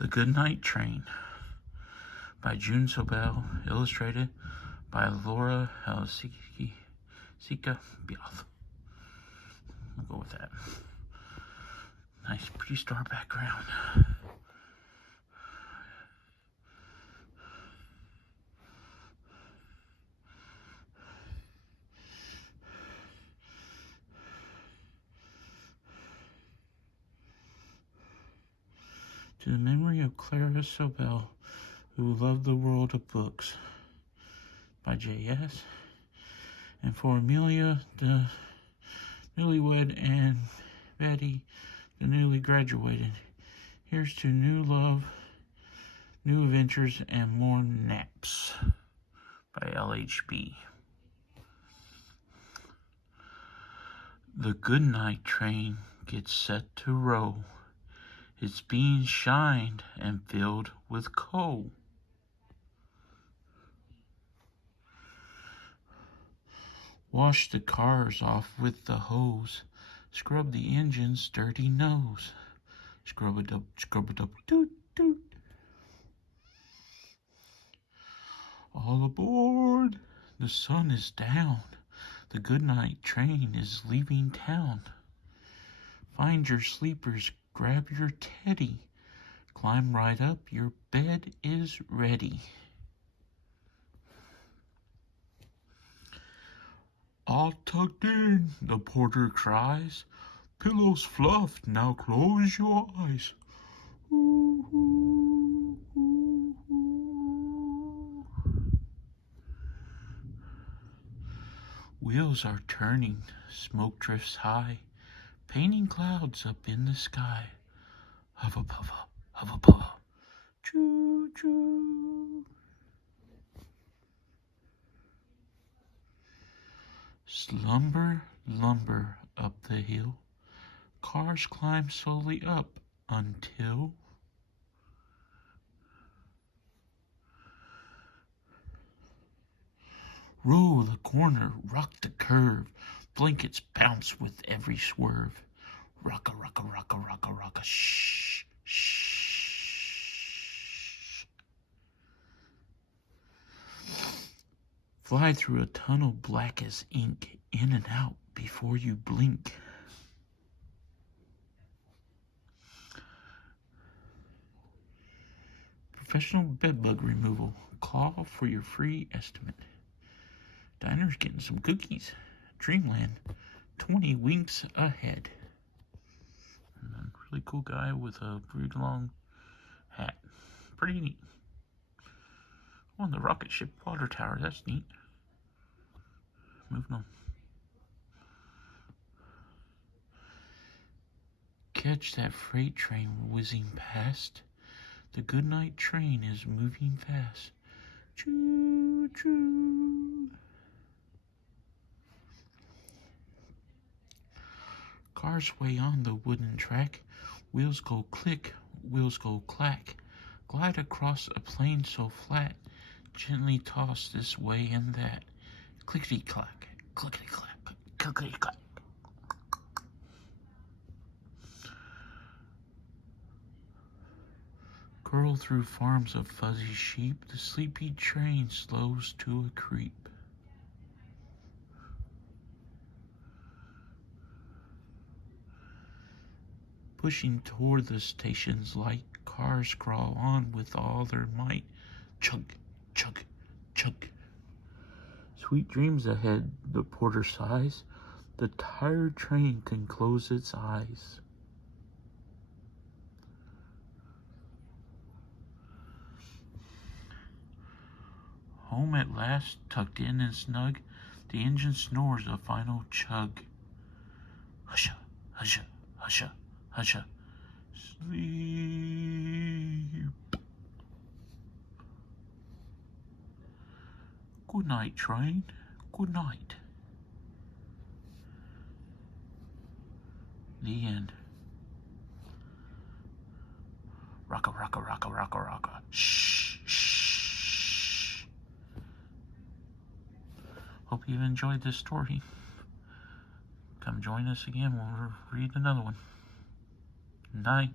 The Goodnight Train by June Sobel, illustrated by Laura Helsinki Sika Biath. I'll go with that. Nice, pretty star background. To the memory of Clara Sobel, who loved the world of books, by J.S. And for Amelia, the newlywed, and Betty, the newly graduated, here's to new love, new adventures, and more naps, by L.H.B. The Goodnight Train gets set to roll. It's being shined and filled with coal. Wash the cars off with the hose. Scrub the engine's dirty nose. Scrub-a-dub, toot, toot. All aboard! The sun is down. The Goodnight Train is leaving town. Find your sleepers, grab your teddy. Climb right up, your bed is ready. All tucked in, the porter cries. Pillows fluffed, now close your eyes. Ooh, ooh, ooh, ooh. Wheels are turning, smoke drifts high, painting clouds up in the sky. Huffa-puffa, huffa-puffa, choo-choo. Slumber, lumber up the hill. Cars climb slowly up until roll the corner, rock the curve. Blankets bounce with every swerve. Rocka, rocka, rocka, rocka, rocka, shh, shh. Fly through a tunnel black as ink, in and out before you blink. Professional bedbug removal. Call for your free estimate. Diner's getting some cookies. Dreamland, 20 winks ahead. And a really cool guy with a pretty long hat. Pretty neat. On the rocket ship water tower, that's neat. Moving on. Catch that freight train whizzing past. The Goodnight Train is moving fast. Choo-choo. Cars sway on the wooden track. Wheels go click, wheels go clack. Glide across a plain so flat. Gently toss this way and that. Clickety-clack, clickety-clack, clickety-clack. Curl through farms of fuzzy sheep. The sleepy train slows to a creep. Pushing toward the station's light, cars crawl on with all their might. Chug, chug, chug. Sweet dreams ahead, the porter sighs. The tired train can close its eyes. Home at last, tucked in and snug, the engine snores a final chug. Husha, husha, husha, husha. Sleep. Good night, train. Good night. The end. Rocka, rocka, rocka, rocka, rocka. Shh, shh. Hope you've enjoyed this story. Come join us again when we read another one. Night.